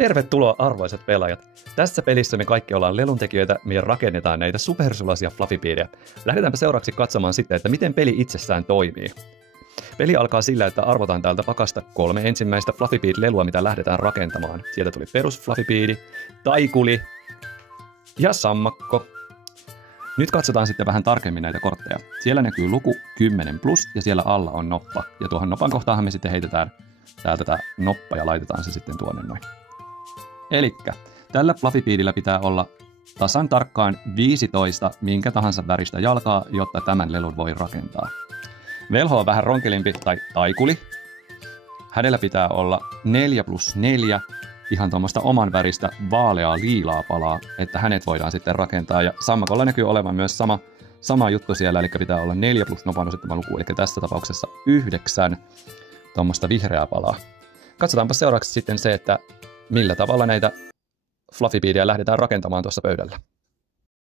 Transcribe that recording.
Tervetuloa arvoisat pelaajat! Tässä pelissä me kaikki ollaan leluntekijöitä, me rakennetaan näitä supersulaisia Fluffybeadia. Lähdetäänpä seuraavaksi katsomaan sitten, että miten peli itsessään toimii. Peli alkaa sillä, että arvotaan täältä pakasta 3 ensimmäistä Fluffybead-lelua, mitä lähdetään rakentamaan. Sieltä tuli perus Fluffybeadi, taikuli ja sammakko. Nyt katsotaan sitten vähän tarkemmin näitä kortteja. Siellä näkyy luku 10+ ja siellä alla on noppa. Ja tuohon nopan kohtaanhan me sitten heitetään täältä tätä noppa ja laitetaan se sitten tuonne noin. Elikkä tällä Fluffybeadillä pitää olla tasan tarkkaan 15 minkä tahansa väristä jalkaa, jotta tämän lelun voi rakentaa. Velho on vähän ronkelimpi tai taikuli. Hänellä pitää olla 4+4 ihan tuommoista oman väristä vaaleaa liilaa palaa, että hänet voidaan sitten rakentaa. Ja sammakolla näkyy olevan myös sama juttu siellä, eli pitää olla 4 plus nopan osettama luku, eli tässä tapauksessa 9 tuommoista vihreää palaa. Katsotaanpa seuraavaksi sitten se, että millä tavalla näitä Fluffybeadia lähdetään rakentamaan tuossa pöydällä.